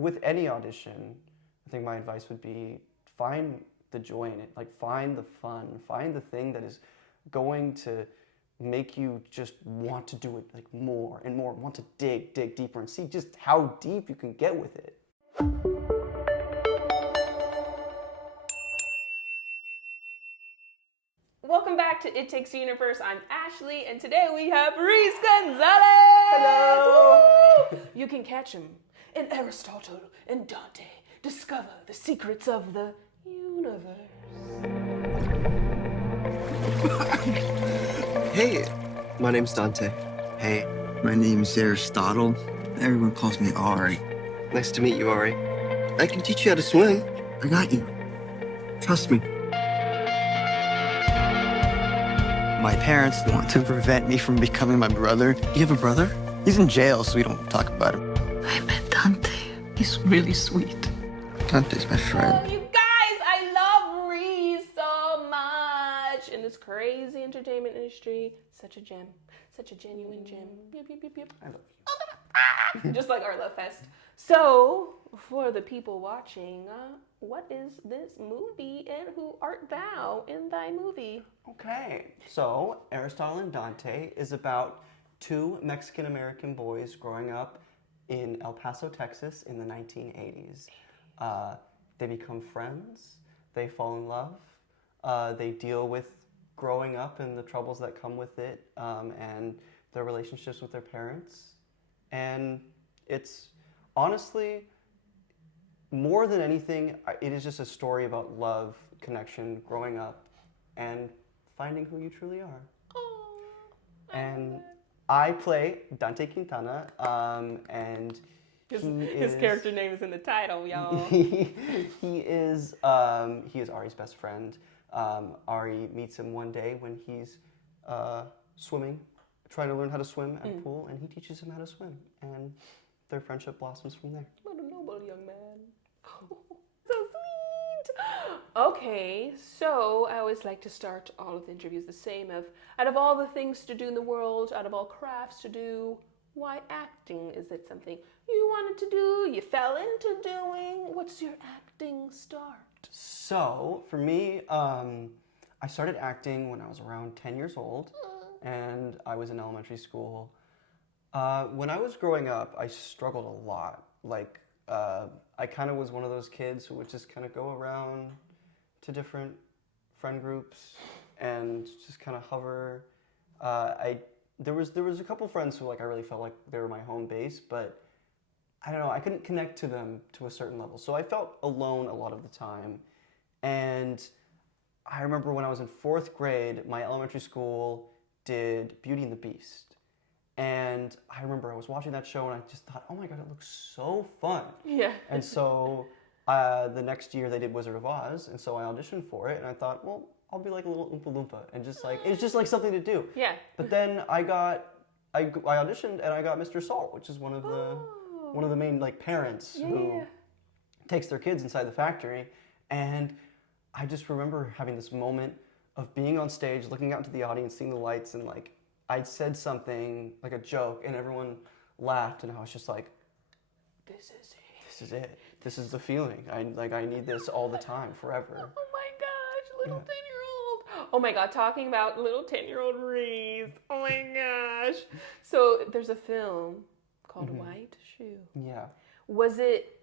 with any audition, I think my advice would be find the joy in it. Like find the fun, find the thing that is going to make you just want to do it like more and more, want to dig deeper and see just how deep you can get with it. Welcome back to It Takes Universe. I'm Ashley, and today we have Reese Gonzales. Hello. Woo! You can catch him in Aristotle and Dante. Discover the secrets of the universe. Hey, my name's Dante. Hey, my name's Aristotle. Everyone calls me Ari. Nice to meet you, Ari. I can teach you how to swim. I got you. Trust me. My parents want to prevent me from becoming my brother. You have a brother? He's in jail, so we don't talk about him. I met Dante. He's really sweet. Dante's my friend. Oh, you guys, I love Reese so much. In this crazy entertainment industry, such a gem, such a genuine gem. Yep, yep, yep, yep. I love you. Just like our Love Fest. So, for the people watching, what is this movie and who art thou in thy movie? Okay, so Aristotle and Dante is about two Mexican-American boys growing up in El Paso, Texas in the 1980s. They become friends, they fall in love, they deal with growing up and the troubles that come with it, and their relationships with their parents. And it's honestly, more than anything, it is just a story about love, connection, growing up, and finding who you truly are. And I play Dante Quintana, and his character name is in the title, y'all. he is Ari's best friend. Ari meets him one day when he's swimming, trying to learn how to swim at a pool, and he teaches him how to swim, and their friendship blossoms from there. What a noble young man. So sweet. Okay, so I always like to start all of the interviews the same out of all the things to do in the world, out of all crafts to do, why acting? Is it something you wanted to do, you fell into doing? What's your acting start? So, for me, I started acting when I was around 10 years old, and I was in elementary school. When I was growing up, I struggled a lot. Like, I kind of was one of those kids who would just kind of go around to different friend groups and just kind of hover. There was a couple friends who I really felt like they were my home base, but I don't know, I couldn't connect to them to a certain level. So I felt alone a lot of the time. And I remember when I was in 4th grade, my elementary school did Beauty and the Beast. And I remember I was watching that show and I just thought, oh my God, it looks so fun. Yeah. And so the next year they did Wizard of Oz, and so I auditioned for it, and I thought, well, I'll be like a little Oompa Loompa, and just like, it's just like something to do. Yeah. But then I auditioned and I got Mr. Salt, which is one of the main like parents who takes their kids inside the factory. And I just remember having this moment of being on stage, looking out into the audience, seeing the lights, and like I'd said something like a joke, and everyone laughed, and I was just like, this is it. This is the feeling. I need this all the time, forever. Oh my gosh, little 10-year-old. Oh my God, talking about little 10-year-old Reese. Oh my gosh. So there's a film called White Shoe. Yeah. Was it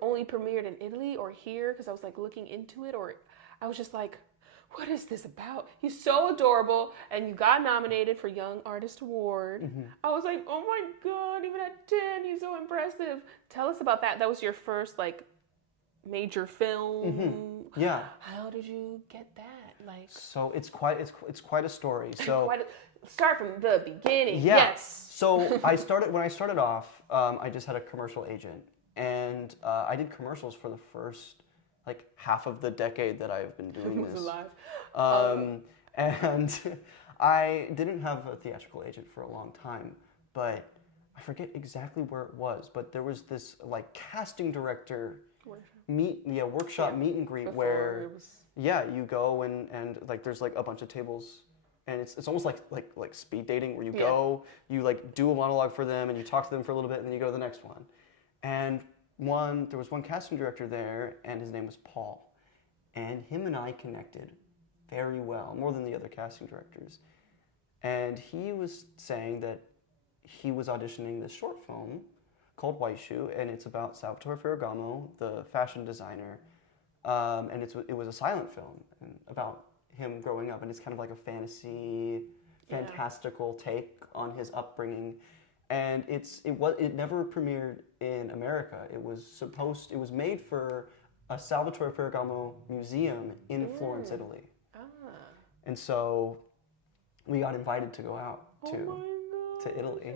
only premiered in Italy or here? Because I was like looking into it, or I was just like, what is this about? He's so adorable, and you got nominated for Young Artist Award. I was like, oh my God, even at 10, he's so impressive. Tell us about that. That was your first like major film. Yeah. How did you get that? Like, So it's quite a story. So start from the beginning. yeah. Yes. So when I started off, I just had a commercial agent, and I did commercials for the first like half of the decade that I've been doing this. Alive. And I didn't have a theatrical agent for a long time, but I forget exactly where it was, but there was this like casting director workshop meet and greet where you go and like there's like a bunch of tables, and it's almost like speed dating where you go, you like do a monologue for them and you talk to them for a little bit and then you go to the next one. And there was one casting director there, and his name was Paul, and him and I connected very well, more than the other casting directors. And he was saying that he was auditioning this short film called White Shoe, and it's about Salvatore Ferragamo, the fashion designer, and it was a silent film and about him growing up, and it's kind of like a fantasy, fantastical take on his upbringing. And it never premiered in America. It was made for a Salvatore Ferragamo museum in Florence, Italy. And so we got invited to go out to Italy.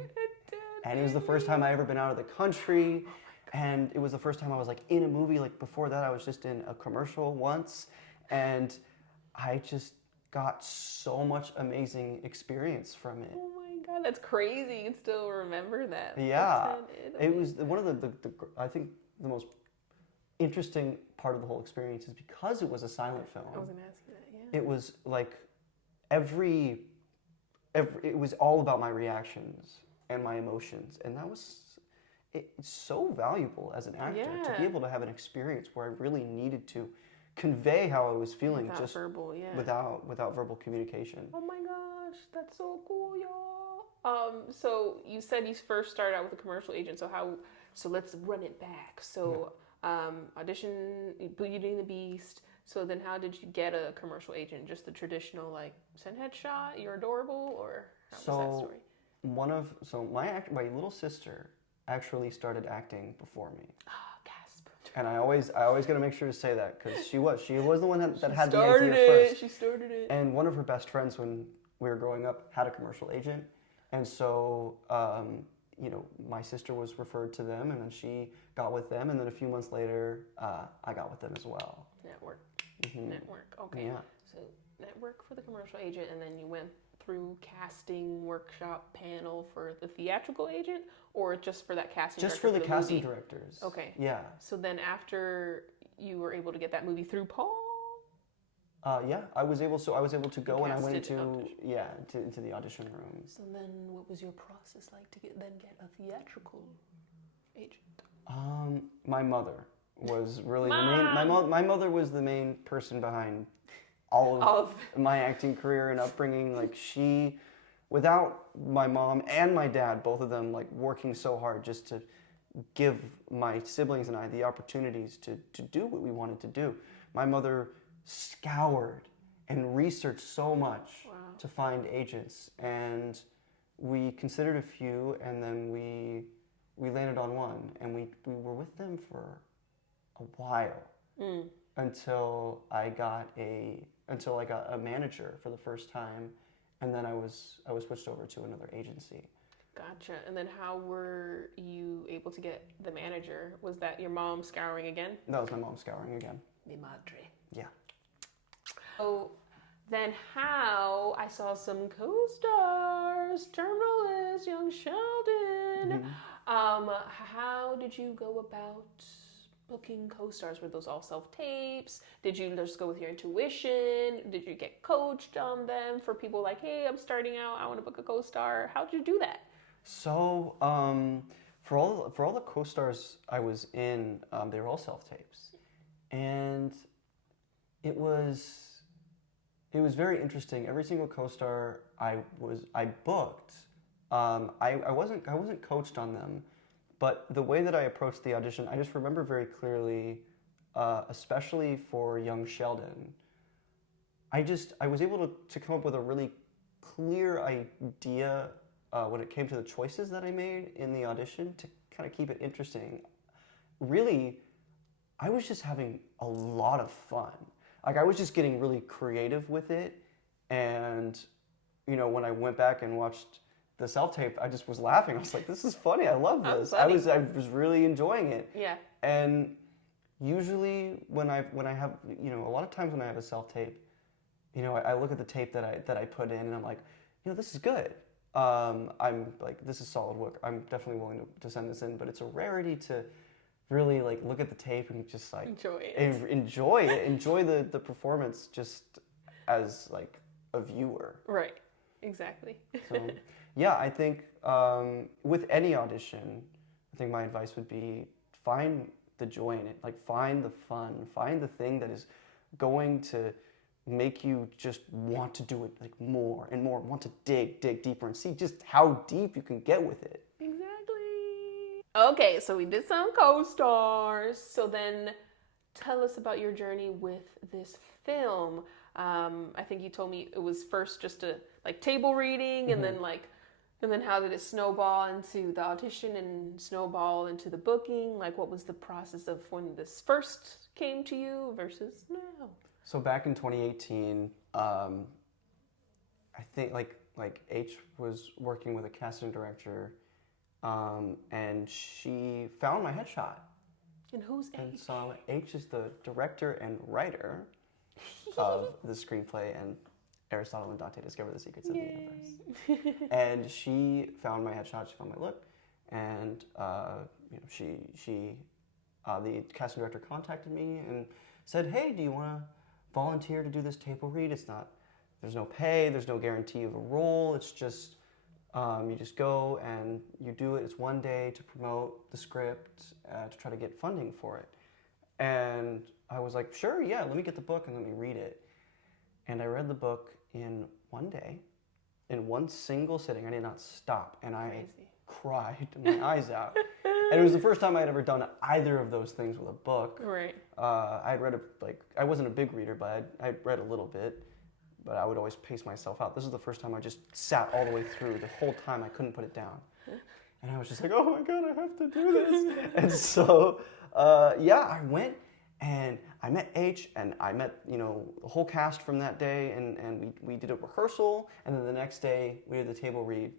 And it was the first time I ever been out of the country. And it was the first time I was like in a movie. Like before that, I was just in a commercial once. And I just got so much amazing experience from it. Oh my God, that's crazy. You can still remember that. Yeah. It was one of the I think the most interesting part of the whole experience is because it was a silent film. I was going to ask you that, yeah. It was like it was all about my reactions and my emotions, and it's so valuable as an actor to be able to have an experience where I really needed to convey how I was feeling without verbal communication. Oh my gosh, that's so cool, y'all. So you said you first started out with a commercial agent. So let's run it back. So audition, Beauty and the Beast. So then how did you get a commercial agent? Just the traditional like send headshot, you're adorable, or how was that story? My little sister actually started acting before me. Oh, gasp. And I always got to make sure to say that because she was the one that had the idea first. She started it. And one of her best friends when we were growing up had a commercial agent, and so my sister was referred to them, and then she got with them, and then a few months later, I got with them as well. Network. Mm-hmm. Network. Okay. Yeah. So network for the commercial agent, and then you went through casting workshop panel for the theatrical agent, or just for that casting? Just director for the casting movie? directors. Okay. Yeah. So then after you were able to get that movie through Paul? Yeah, I was able to go, and I went into the audition room. So then what was your process like to get a theatrical agent? My mother was really the main. My mother was the main person behind all of my acting career and upbringing. Like without my mom and my dad, both of them like working so hard just to give my siblings and I the opportunities to do what we wanted to do. My mother scoured and researched so much to find agents, and we considered a few, and then we landed on one, and we were with them for a while until I got a manager for the first time, and then I was switched over to another agency. Gotcha. And then how were you able to get the manager? Was that your mom scouring again? That was my mom scouring again. Mi madre. Yeah. So then how I saw some co-stars, Terminalist, Young Sheldon. How did you go about booking co-stars? Were those all self-tapes? Did you just go with your intuition? Did you get coached on them for people like, hey, I'm starting out, I want to book a co-star? How did you do that? So for all the co-stars I was in, they were all self-tapes, and it was very interesting. Every single co-star I booked, I wasn't coached on them, but the way that I approached the audition, I just remember very clearly, especially for Young Sheldon, I was able to come up with a really clear idea when it came to the choices that I made in the audition to kind of keep it interesting. Really, I was just having a lot of fun. Like, I was just getting really creative with it, and when I went back and watched the self-tape, I just was laughing. I was like, this is funny, I love this. I was really enjoying it. Yeah. And usually when I have, a lot of times when I have a self-tape, I look at the tape that I put in, and I'm like, this is good. I'm like, this is solid work. I'm definitely willing to send this in, but it's a rarity to really like look at the tape and just like enjoy the performance just as like a viewer. Right. Exactly. So yeah, I think with any audition, I think my advice would be find the joy in it. Like find the fun, find the thing that is going to make you just want to do it like more and more, want to dig deeper and see just how deep you can get with it. Exactly. Okay, so we did some co-stars. So then tell us about your journey with this film. I think you told me it was first just a like table reading and then how did it snowball into the audition and snowball into the booking? Like what was the process of when this first came to you versus now? So back in 2018, I think like H was working with a casting director, and she found my headshot. And who's H? And so H is the director and writer of the screenplay and Aristotle and Dante Discover the Secrets of the Universe. And she found my headshot, she found my look, and the casting director contacted me and said, "Hey, do you want to volunteer to do this table read? There's no pay, there's no guarantee of a role. It's just you just go and you do it. It's one day to promote the script, to try to get funding for it." And I was like, "Sure, yeah, let me get the book and let me read it." And I read the book in one day, in one single sitting. I did not stop, and I cried my eyes out. And it was the first time I had ever done either of those things with a book. Right. I had read I wasn't a big reader, but I read a little bit. But I would always pace myself out. This is the first time I just sat all the way through. The whole time I couldn't put it down. And I was just like, "Oh my God, I have to do this." And so, I went and I met H and I met, the whole cast from that day. And we did a rehearsal. And then the next day we did the table read.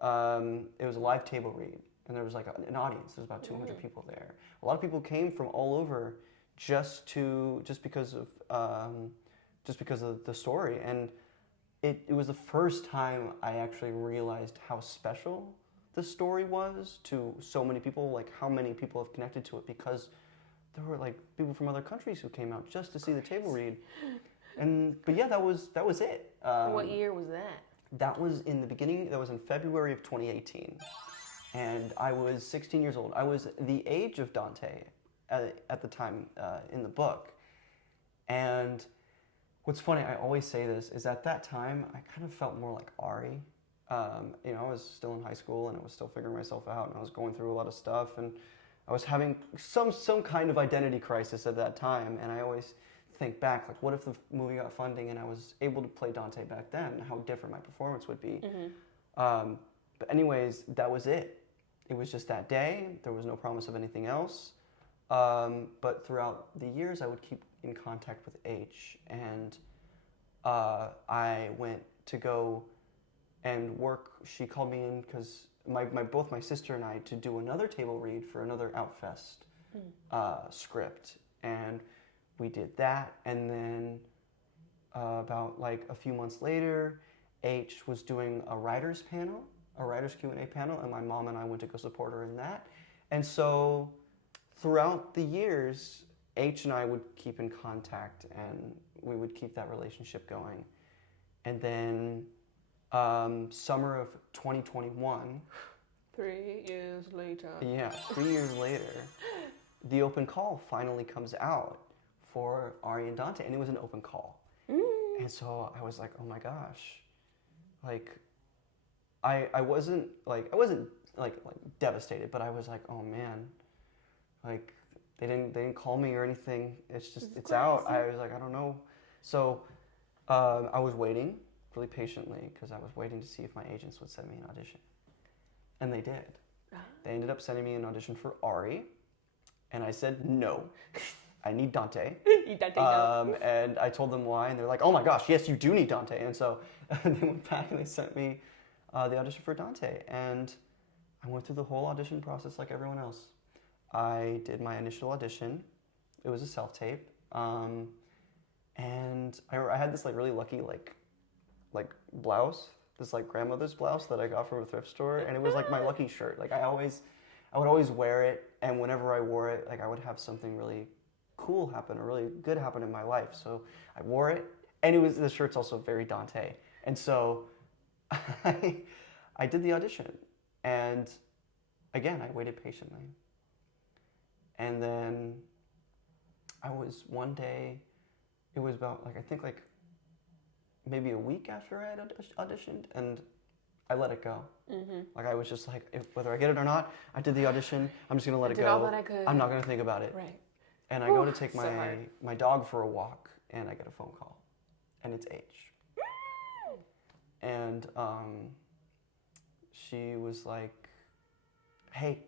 It was a live table read. And there was like an audience. There was about 200 people there. A lot of people came from all over just because of the story. And it was the first time I actually realized how special the story was to so many people, like how many people have connected to it, because there were like people from other countries who came out just to see the table read. But yeah, that was it. What year was that? That was in the beginning. That was in February of 2018. And I was 16 years old. I was the age of Dante at the time in the book. And what's funny, I always say this, is at that time, I kind of felt more like Ari. I was still in high school and I was still figuring myself out and I was going through a lot of stuff and I was having some kind of identity crisis at that time. And I always think back, like, what if the movie got funding and I was able to play Dante back then? How different my performance would be. But anyways, that was it. It was just that day. There was no promise of anything else. But throughout the years, I would keep in contact with H, and I went to go and work. She called me in because both my sister and I to do another table read for another Outfest script, and we did that. And then about like a few months later, H was doing a writer's Q&A panel, and my mom and I went to go support her in that. And so throughout the years, H and I would keep in contact and we would keep that relationship going. And then summer of 2021. 3 years later. Yeah, 3 years later, the open call finally comes out for Ari and Dante, and it was an open call. And so I was like, oh my gosh, like I wasn't devastated, but I was like, oh man, like they didn't call me or anything. It's out. I was like, I don't know. So I was waiting really patiently because I was waiting to see if my agents would send me an audition, and they did. They ended up sending me an audition for Ari, and I said no. I need Dante. And I told them why, and they're like, oh my gosh, yes, you do need Dante. And so they went back and they sent me the audition for Dante. And I went through the whole audition process like everyone else. I did my initial audition. It was a self-tape. And I had this like really lucky like blouse, this like grandmother's blouse that I got from a thrift store. And it was like my lucky shirt. Like I would always wear it. And whenever I wore it, like I would have something really cool happen or really good happen in my life. So I wore it, and the shirt's also very Dante. And so I did the audition, and again I waited patiently, And then I was one day, it was about like, I think like maybe a week after I had auditioned, and I let it go. Like I was just like, whether I get it or not, I did the audition, I'm just gonna let it go. Did all that I could. I'm not gonna think about it. Right. And I go to take so hard. my dog for a walk, and I get a phone call, and it's H. And she was like, hey,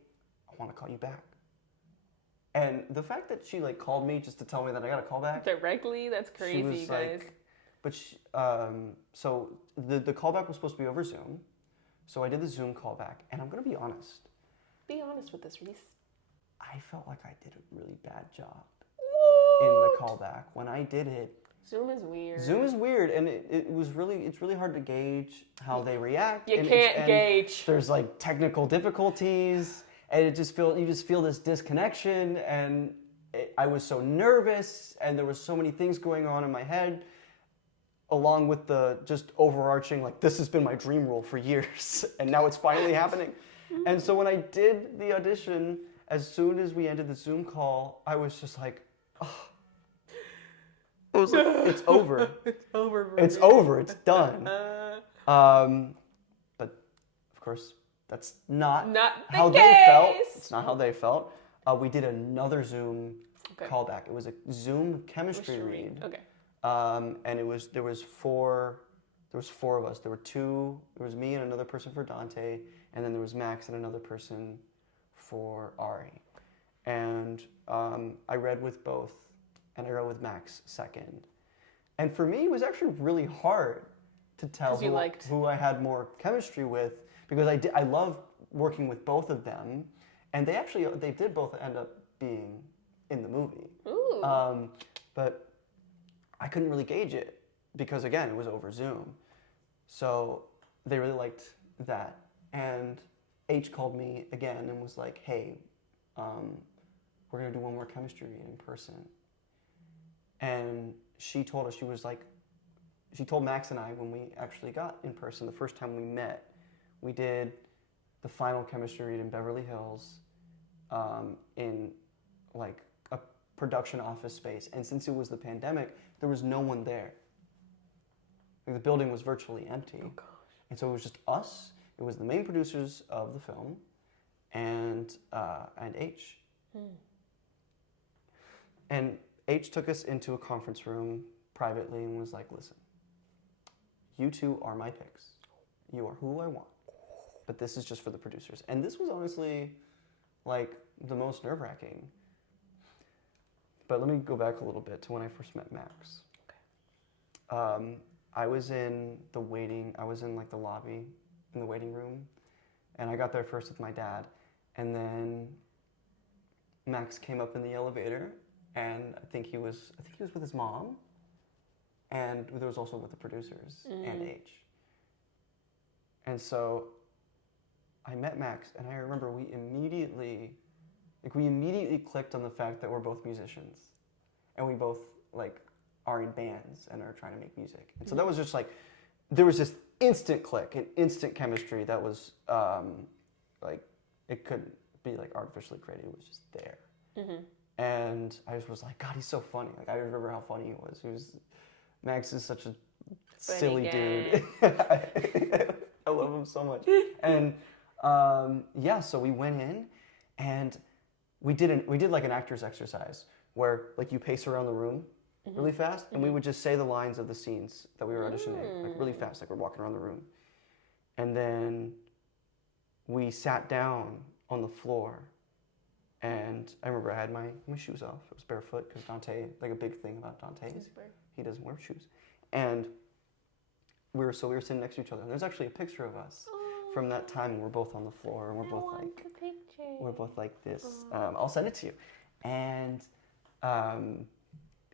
I want to call you back. And the fact that she like called me just to tell me that I got a call back. Directly? That's crazy, she was you guys. like, but she, so the callback was supposed to be over Zoom. So I did the Zoom callback, and I'm gonna be honest. Be honest with us, Reese. I felt like I did a really bad job in the callback. When I did it, Zoom is weird. Zoom is weird, and it's really hard to gauge how they react. You and can't gauge. There's like technical difficulties, and you just feel this disconnection, and I was so nervous, and there was so many things going on in my head, along with the just overarching like this has been my dream role for years, and now it's finally happening. And so when I did the audition, as soon as we ended the Zoom call, I was just like, oh. I was like, it's over. It's over. It's over. It's done. But of course, that's not how they felt. It's not how they felt. We did another Zoom callback. It was a Zoom chemistry read. Okay. And there was four of us. There was me and another person for Dante, and then there was Max and another person for Ari. And I read with both, and I read with Max second. And for me, it was actually really hard to tell who I had more chemistry with, because I love working with both of them, and they did both end up being in the movie. Ooh. But I couldn't really gauge it because, again, it was over Zoom. So they really liked that. And H called me again and was like, hey, we're going to do one more chemistry read in person. And she told us, she told Max and I when we actually got in person, the first time we met, we did the final chemistry read in Beverly Hills in like a production office space. And since it was the pandemic, there was no one there. Like, the building was virtually empty. Oh, gosh. And so it was just us. It was the main producers of the film and H. And H took us into a conference room privately and was like, listen, you two are my picks. You are who I want. But this is just for the producers. And this was honestly like the most nerve-wracking. But let me go back a little bit to when I first met Max. Okay. I was in like the lobby in the waiting room, and I got there first with my dad, and then Max came up in the elevator, and I think he was with his mom, and there was also with the producers and H. And so I met Max, and I remember we immediately clicked on the fact that we're both musicians, and we both like are in bands and are trying to make music. And so that was just like, there was this instant click and instant chemistry that was like, it couldn't be like artificially created, it was just there. And I just was like, God, he's so funny. Like, I remember how funny he was. Max is such a silly dude. I love him so much. And yeah, so we went in and we did like an actor's exercise where like you pace around the room really fast, and we would just say the lines of the scenes that we were auditioning, like really fast, like we're walking around the room. And then we sat down on the floor, and I remember I had my shoes off. I was barefoot because Dante, like a big thing about Dante is he doesn't wear shoes. And we were sitting next to each other. And there's actually a picture of us from that time, and we're both on the floor, and we're both like this. I'll send it to you. And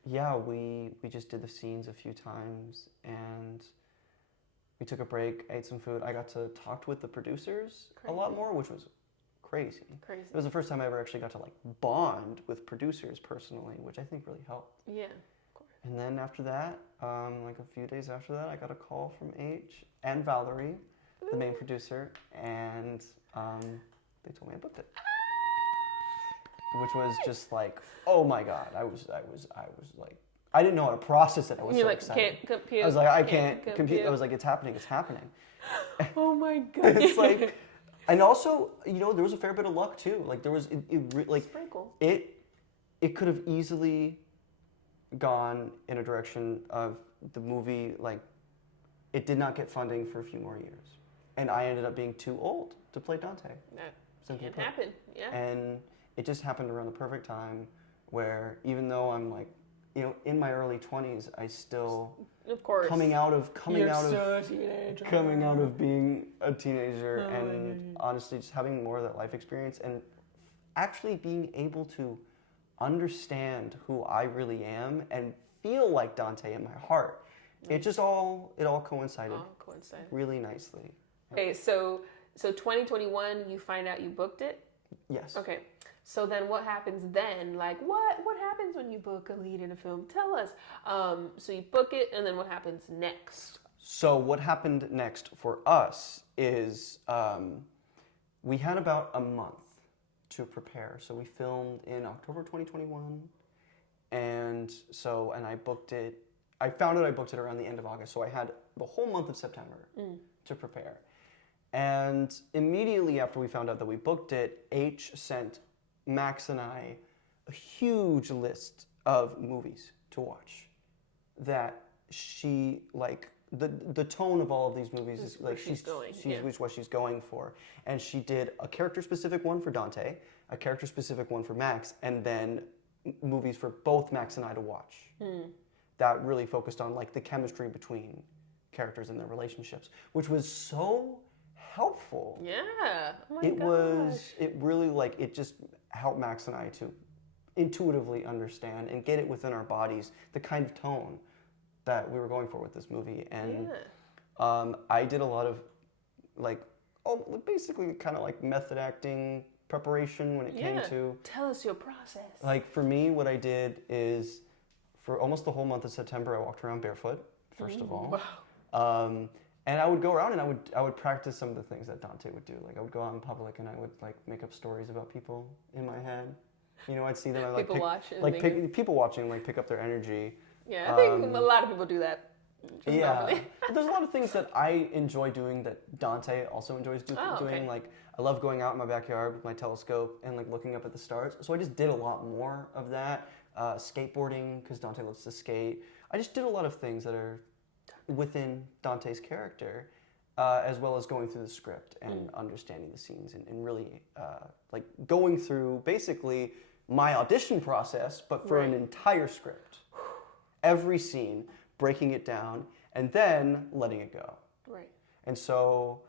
yeah, we just did the scenes a few times, and we took a break, ate some food. I got to talk with the producers a lot more, which was crazy. It was the first time I ever actually got to like bond with producers personally, which I think really helped. Yeah, of course. And then after that, like a few days after that, I got a call from H and Valerie, the main producer, and they told me I booked it. which was just like, oh my god, I was like, I didn't know how to process it. I was You're so like, excited. can't compute. I was like, I can't compute. compute. I was like, it's happening, it's happening. Oh my god. It's like, and also, you know, there was a fair bit of luck too. Like there was, like Sprinkle. it could have easily gone in a direction of the movie, like it did not get funding for a few more years, and I ended up being too old to play Dante. That Simply can put. happen. Yeah. And it just happened around the perfect time, where even though I'm like, you know, in my early 20s, I still Of course. coming out of a teenager. coming out of being a teenager, and honestly just having more of that life experience and actually being able to understand who I really am and feel like Dante in my heart. It all coincided Oh, coincided. really nicely. Okay, so 2021, you find out you booked it. Yes. Okay, so then what happens then? Like, what happens when you book a lead in a film? Tell us. So you book it, and then what happens next? So what happened next for us is we had about a month to prepare. So we filmed in October 2021, and I booked it. I found out I booked it around the end of August, so I had the whole month of September to prepare. And immediately after we found out that we booked it, H sent Max and I a huge list of movies to watch that she, like, the tone of all of these movies is like she's what she's going for. And she did a character specific one for Dante, a character specific one for Max, and then movies for both Max and I to watch. That really focused on like the chemistry between characters and their relationships, which was so helpful. Yeah. Oh my It really like, it just helped Max and I to intuitively understand and get it within our bodies, the kind of tone that we were going for with this movie. And I did a lot of like, basically kind of like method acting preparation when it came to. Tell us your process. Like for me, what I did is for almost the whole month of September, I walked around barefoot, first of all. Wow. And I would go around and I would practice some of the things that Dante would do. Like I would go out in public and I would like make up stories about people in my head. You know, I'd see them. People watching. People watching, like pick up their energy. Yeah, I think a lot of people do that. Just normally. But there's a lot of things that I enjoy doing that Dante also enjoys doing. Okay. Like I love going out in my backyard with my telescope and like looking up at the stars. So I just did a lot more of that. Skateboarding, because Dante loves to skate. I just did a lot of things that are within Dante's character, as well as going through the script and understanding the scenes and really like going through basically my audition process, but for an entire script. Every scene, breaking it down, and then letting it go. Right. And so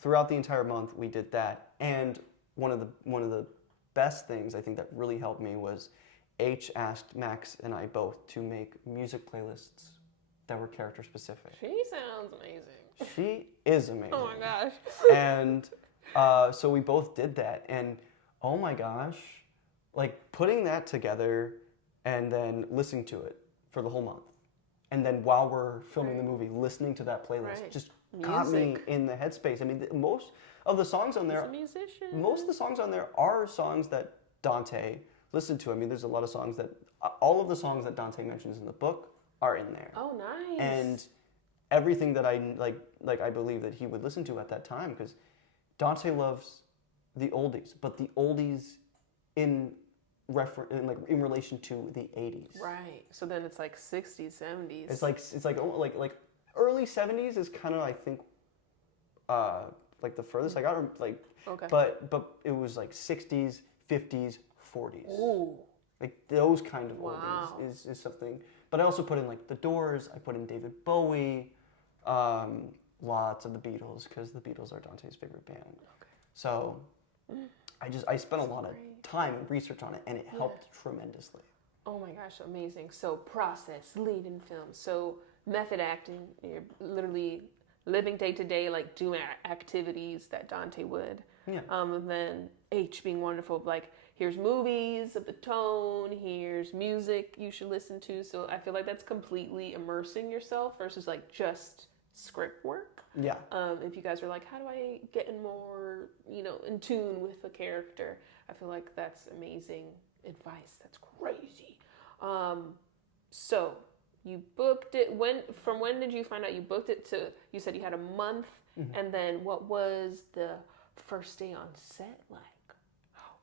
throughout the entire month, we did that. And one of the best things I think that really helped me was H asked Max and I both to make music playlists that were character specific. She sounds amazing. She is amazing. Oh my gosh. And so we both did that. And oh my gosh, like putting that together and then listening to it for the whole month. And then while we're filming the movie, listening to that playlist just got me in the headspace. I mean, most of the songs on there, He's a musician. most of the songs on there are songs that Dante listened to. I mean, there's a lot of songs that, all of the songs that Dante mentions in the book are in there. Oh, nice. And everything that I like I believe that he would listen to at that time, because Dante loves the oldies, but the oldies in relation to the 80s. Right. So then it's like 60s, 70s. It's like early 70s is kind of, I think, like the furthest I got, or like, Okay. but it was like 60s, 50s, 40s. Ooh. Like those kind of Wow. oldies is something. But I also put in like the Doors, I put in David Bowie, lots of the Beatles, because the Beatles are Dante's favorite band. Okay. So I spent a lot of time and research on it, and it helped tremendously. Oh my gosh, amazing. So process, lead in film. So method acting, you're literally living day to day, like doing activities that Dante would. Yeah. And then H being wonderful, like here's movies of the tone, here's music you should listen to. So I feel like that's completely immersing yourself versus like just script work. Yeah. If you guys are like, how do I get in more, in tune with the character? I feel like that's amazing advice. That's crazy. So you booked it. From when did you find out you booked it to, you said you had a month, and then what was the first day on set like?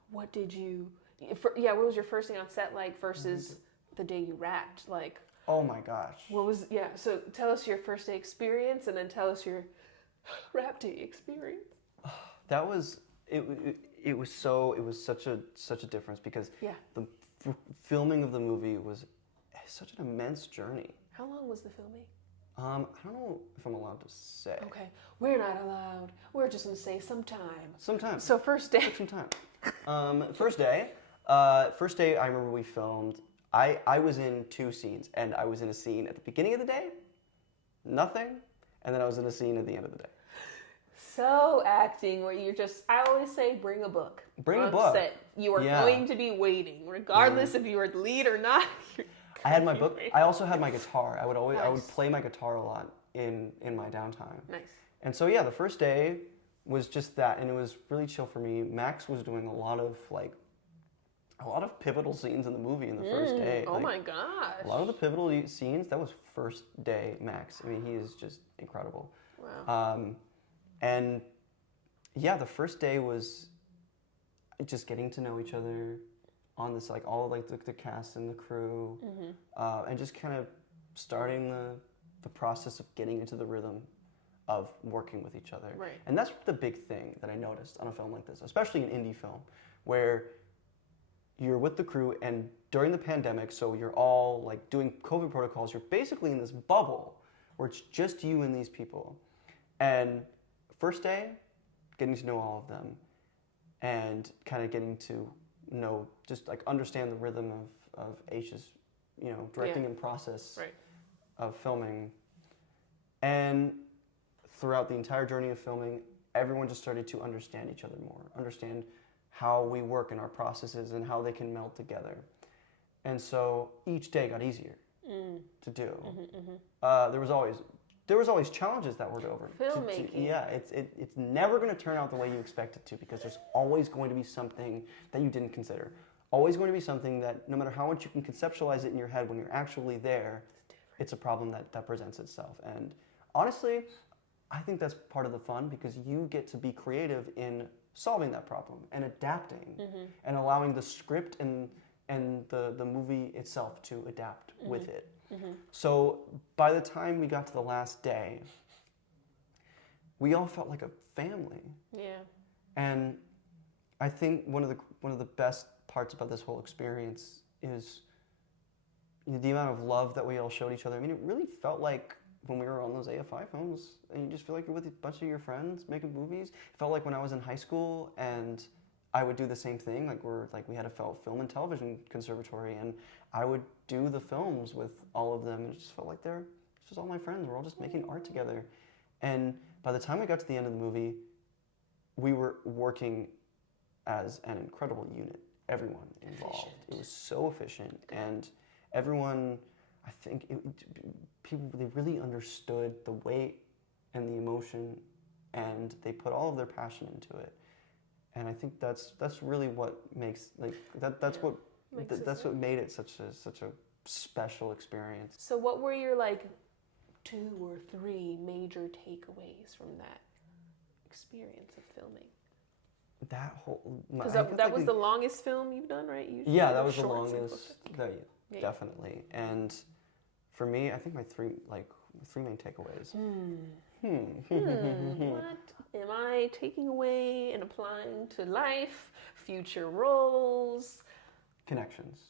What did you, what was your first day on set like versus the day you wrapped? Like, Oh my gosh. So tell us your first day experience and then tell us your wrap day experience. That was, it was such a difference because the filming of the movie was such an immense journey. How long was the filming? I don't know if I'm allowed to say. Okay, we're not allowed. We're just gonna say sometime. Sometime. So first day. Took some time. First day, I remember we filmed. I was in 2 scenes, and I was in a scene at the beginning of the day, nothing, and then I was in a scene at the end of the day. So acting where you're just, I always say bring a book. Bring a on book. Set. You are going to be waiting, regardless if you are the lead or not. I had my book. I also had my guitar. I would play my guitar a lot in my downtime. Nice. And so the first day was just that, and it was really chill for me. Max was doing a lot of pivotal scenes in the movie in the first day. Oh my gosh. A lot of the pivotal scenes, that was first day Max. I mean, he is just incredible. Wow. And the first day was just getting to know each other on this, like all like the cast and the crew, and just kind of starting the process of getting into the rhythm of working with each other. Right. And that's the big thing that I noticed on a film like this, especially an indie film, where you're with the crew and during the pandemic, so you're all like doing COVID protocols, you're basically in this bubble where it's just you and these people. And first day, getting to know all of them and kind of getting to know, just like understand the rhythm of Aisha's, directing and process of filming. And throughout the entire journey of filming, everyone just started to understand each other more, understand how we work in our processes and how they can meld together. And so each day got easier to do. There was always challenges that were over. Filmmaking. It's never going to turn out the way you expect it to, because there's always going to be something that you didn't consider. Always going to be something that no matter how much you can conceptualize it in your head, when you're actually there, it's a problem that presents itself. And honestly, I think that's part of the fun, because you get to be creative in solving that problem and adapting and allowing the script and the movie itself to adapt with it. So by the time we got to the last day, we all felt like a family. Yeah. And I think one of the best parts about this whole experience is the amount of love that we all showed each other. I mean, it really felt like when we were on those AFI films, and you just feel like you're with a bunch of your friends making movies. It felt like when I was in high school and I would do the same thing. We had a film and television conservatory, and I would do the films with all of them. And it just felt like it's just all my friends. We're all just making art together. And by the time we got to the end of the movie, we were working as an incredible unit. Everyone involved. It was so efficient, and everyone, I think, people, they really understood the weight and the emotion, and they put all of their passion into it. And I think that's really what makes that's what made it such a special experience. So what were your 2 or 3 major takeaways from that experience of filming? That whole, because that was the longest film you've done, right? Usually that was the longest. Definitely. And for me, I think my 3 main takeaways. What am I taking away and applying to life, future roles? Connections.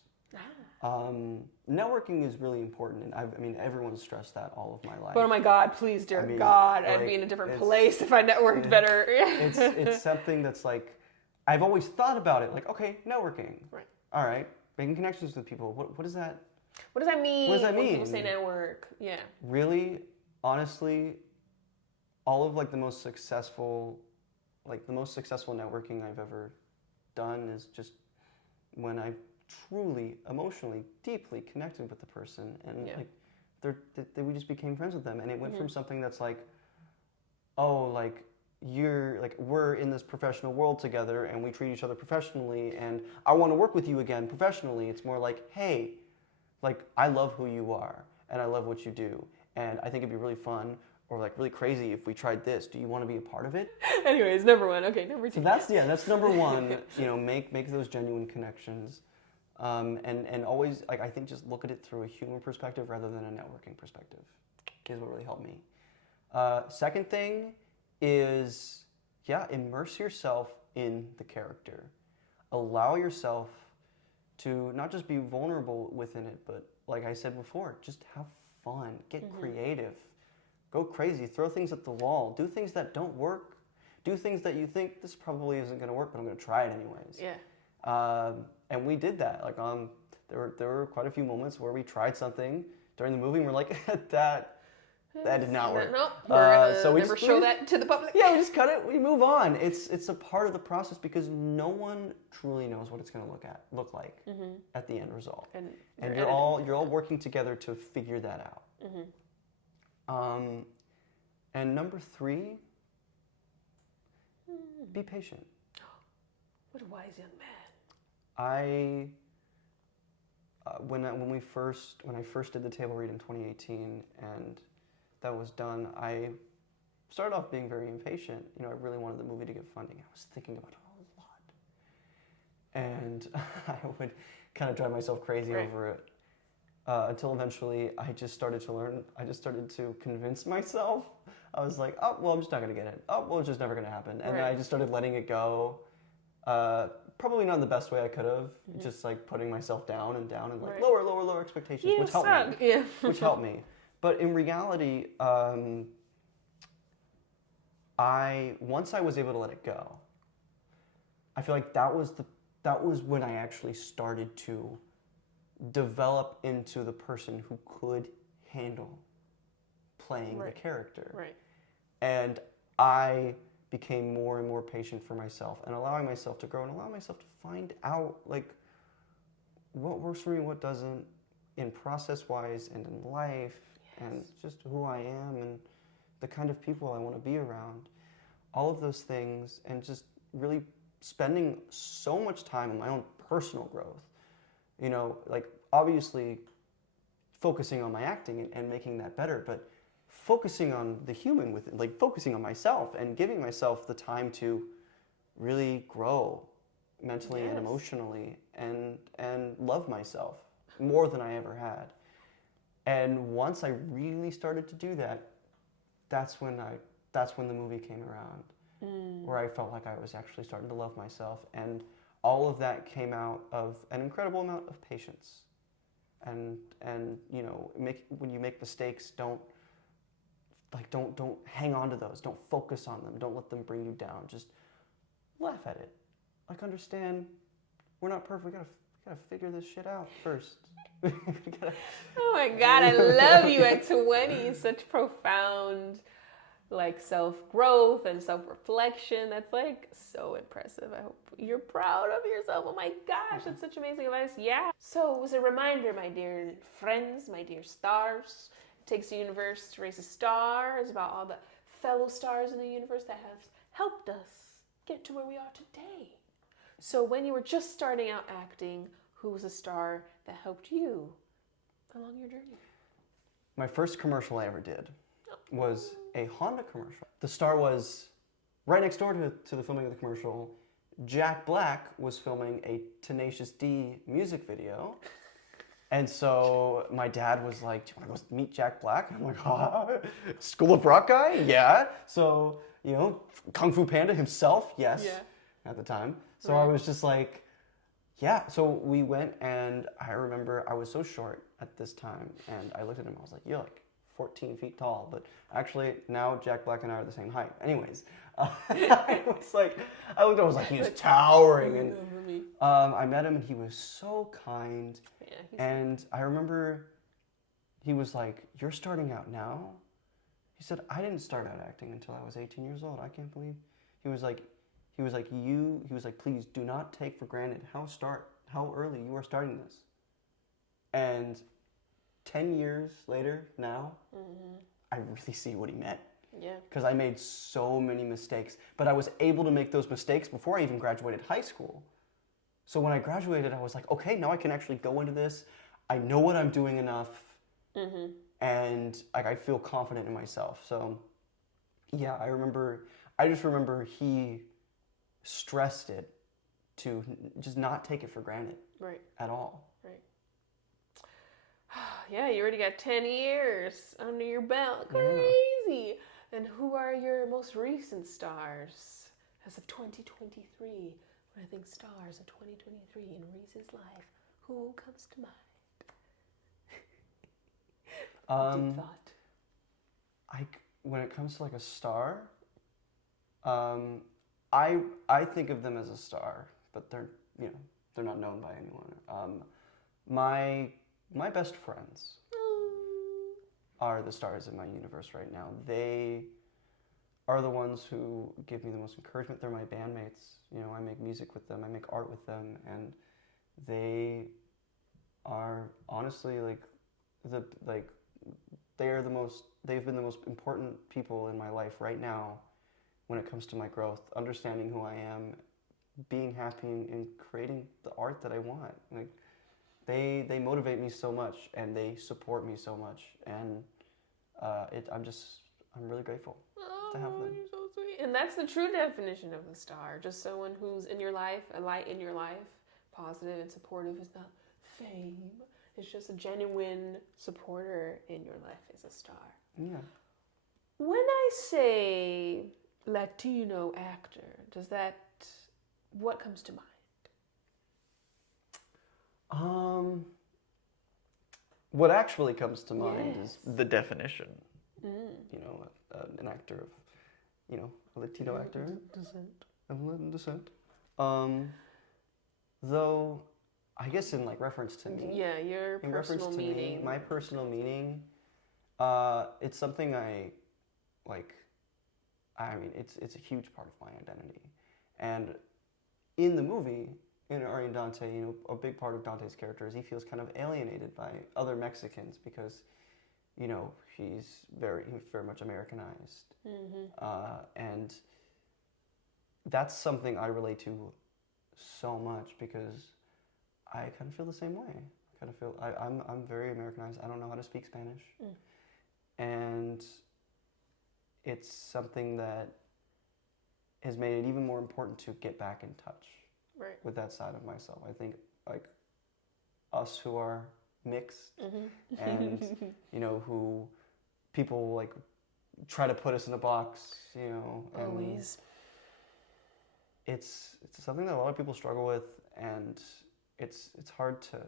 Networking is really important, and everyone's stressed that all of my life. But oh my God, please, dear God, I'd be in a different place if I networked better. It's something that's I've always thought about it. Okay, networking. Right. All right, making connections with people. What does that? What does that mean? What does that mean? When people say network, yeah. Really, honestly, all of the most successful networking I've ever done is just when I've truly, emotionally, deeply connected with the person and we just became friends with them, and it went from something that's like, oh, like we're in this professional world together, and we treat each other professionally, and I want to work with you again professionally. It's more like, hey, like I love who you are, and I love what you do, and I think it'd be really fun or like really crazy if we tried this. Do you want to be a part of it? Anyways, number one. Okay, number two. So that's number one. You know, make those genuine connections, and always like I think just look at it through a human perspective rather than a networking perspective is what really helped me. Second thing is immerse yourself in the character. Allow yourself to not just be vulnerable within it, but like I said before, just have fun, get creative, go crazy, throw things at the wall, do things that don't work, do things that you think this probably isn't going to work, but I'm going to try it anyways. Yeah. And we did that. Like there were quite a few moments where we tried something during the movie, and we're like, that did not work. No, we're so we never just, show that to the public. Yeah, we just cut it. We move on. It's a part of the process because no one truly knows what it's going to look like at the end result. And you're all working together to figure that out. And number 3, be patient. What a wise young man. When I first did the table read in 2018 and that was done, I started off being very impatient. You know, I really wanted the movie to get funding. I was thinking about it a lot. And I would kind of drive myself crazy over it until eventually I just started to learn. I just started to convince myself. I was like, oh, well, I'm just not going to get it. Oh, well, it's just never going to happen. And then I just started letting it go. Probably not in the best way I could have. Just like putting myself down and like lower expectations, which helped me. Yeah. Which helped me. But in reality, once I was able to let it go, I feel like that was when I actually started to develop into the person who could handle playing the character. Right. And I became more and more patient for myself and allowing myself to grow and allowing myself to find out like what works for me, what doesn't, in process-wise and in life, and just who I am and the kind of people I want to be around. All of those things, and just really spending so much time on my own personal growth. You know, like obviously focusing on my acting and making that better, but focusing on the human with it, like focusing on myself and giving myself the time to really grow mentally and emotionally and love myself more than I ever had. And once I really started to do that, that's when the movie came around, where I felt like I was actually starting to love myself, and all of that came out of an incredible amount of patience. And you know, when you make mistakes, don't hang on to those. Don't focus on them. Don't let them bring you down. Just laugh at it. Like, understand, we're not perfect. We gotta figure this shit out first. Oh my God, I love you at 20. Such profound, like, self-growth and self-reflection. That's like so impressive. I hope you're proud of yourself. Oh my gosh, that's such amazing advice. Yeah. So it was a reminder, my dear friends, my dear stars. It Takes the Universe to Raise a Star is about all the fellow stars in the universe that have helped us get to where we are today. So when you were just starting out acting, who was a star that helped you along your journey? My first commercial I ever did was a Honda commercial. The star was right next door to the filming of the commercial. Jack Black was filming a Tenacious D music video. And so my dad was like, do you want to go meet Jack Black? I'm like, School of Rock guy? Yeah. So, you know, Kung Fu Panda himself? Yes. Yeah. At the time. So I was just like, yeah. So we went, and I remember I was so short at this time, and I looked at him, I was like, you're like 14 feet tall, but actually now Jack Black and I are the same height. Anyways, I looked, I was like, he's towering, and I met him, and he was so kind, and I remember he was like, you're starting out now? He said, I didn't start out acting until I was 18 years old. I can't believe. He was like, please do not take for granted how early you are starting this. And 10 years later now, I really see what he meant. Yeah. Because I made so many mistakes, but I was able to make those mistakes before I even graduated high school. So when I graduated, I was like, okay, now I can actually go into this. I know what I'm doing enough, and like I feel confident in myself. So yeah, I just remember he stressed it to just not take it for granted Right. at all. Right. Yeah, you already got 10 years under your belt. Crazy. And who are your most recent stars as of 2023? When I think stars of 2023 in Reese's life, who comes to mind? Deep thought. When it comes to like a star, I think of them as a star, but they're not known by anyone. My best friends are the stars in my universe right now. They are the ones who give me the most encouragement. They're my bandmates. I make music with them. I make art with them, and they are honestly they've been the most important people in my life right now when it comes to my growth, understanding who I am, being happy and creating the art that I want. Like they motivate me so much and they support me so much, and I'm really grateful to have them. You're so sweet. And that's the true definition of a star. Just someone who's in your life, a light in your life, positive and supportive. Is not fame. It's just a genuine supporter in your life is a star. Yeah. When I say Latino actor, what comes to mind? What actually comes to mind is The definition. An actor of, a Latino actor of Latin descent. Though, I guess in reference to me. Yeah, your In personal reference to meaning. me, my personal meaning, it's something it's a huge part of my identity. And in the movie, in Aristotle Dante, a big part of Dante's character is he feels kind of alienated by other Mexicans because, he's very much Americanized. And that's something I relate to so much because I kind of feel the same way. I kind of feel I'm very Americanized. I don't know how to speak Spanish, and it's something that has made it even more important to get back in touch with that side of myself. I think us who are mixed and who people try to put us in a box, and Always. It's something that a lot of people struggle with, and it's hard to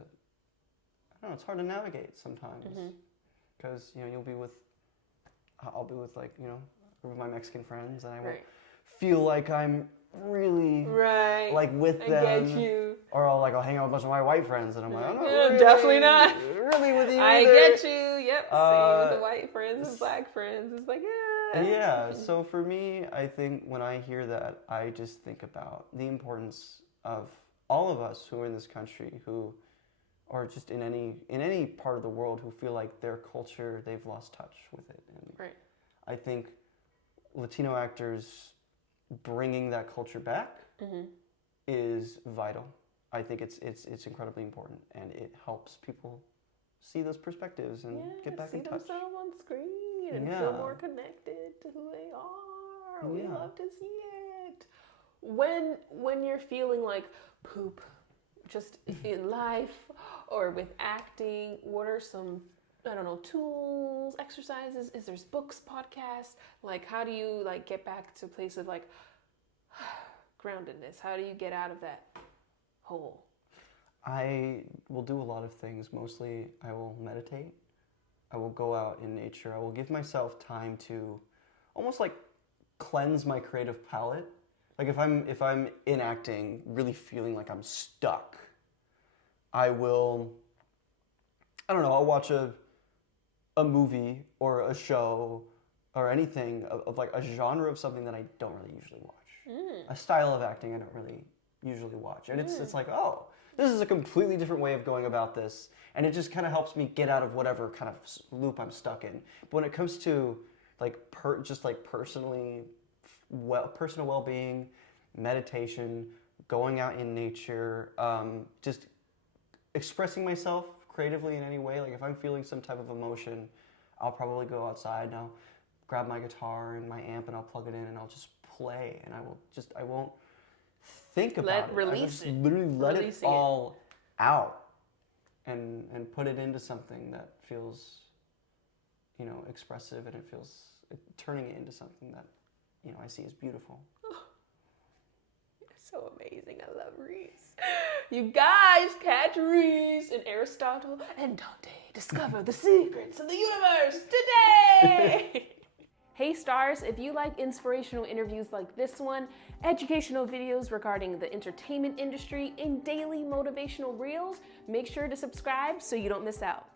navigate sometimes because I'll be with a group of my Mexican friends, and I won't feel like I'm really with them. I get you. Or I'll hang out with a bunch of my white friends, and I'm like, I'm not really, definitely not really with you I either. get you. Yep. Same with the white friends and black friends. It's like, Yeah. So for me, I think when I hear that, I just think about the importance of all of us who are in this country, who are just in any part of the world, who feel like their culture, they've lost touch with it. And I think Latino actors bringing that culture back is vital. I think it's incredibly important, and it helps people see those perspectives and get back in touch. See themselves on screen and feel more connected to who they are. We love to see it. When you're feeling like poop, just in life or with acting, what are some tools, exercises? Is there books, podcasts? How do you get back to a place of groundedness? How do you get out of that hole? I will do a lot of things. Mostly I will meditate. I will go out in nature. I will give myself time to almost cleanse my creative palette. If I'm in acting really feeling like I'm stuck, I'll watch a movie or a show or anything of a genre of something that I don't really usually watch. A style of acting I don't really usually watch. And it's this is a completely different way of going about this. And it just kind of helps me get out of whatever kind of loop I'm stuck in. But when it comes to like personal well-being, meditation, going out in nature, just expressing myself creatively in any way. Like if I'm feeling some type of emotion, I'll probably go outside and I'll grab my guitar and my amp and I'll plug it in and I'll just play, and I won't think about it. I just literally let it all out and put it into something that feels, you know, expressive, and turning it into something that, you know, I see as beautiful. So amazing. I love Reese. You guys, catch Reese and Aristotle and Dante discover the secrets of the universe today. Hey stars, if you like inspirational interviews like this one, educational videos regarding the entertainment industry, and daily motivational reels, make sure to subscribe so you don't miss out.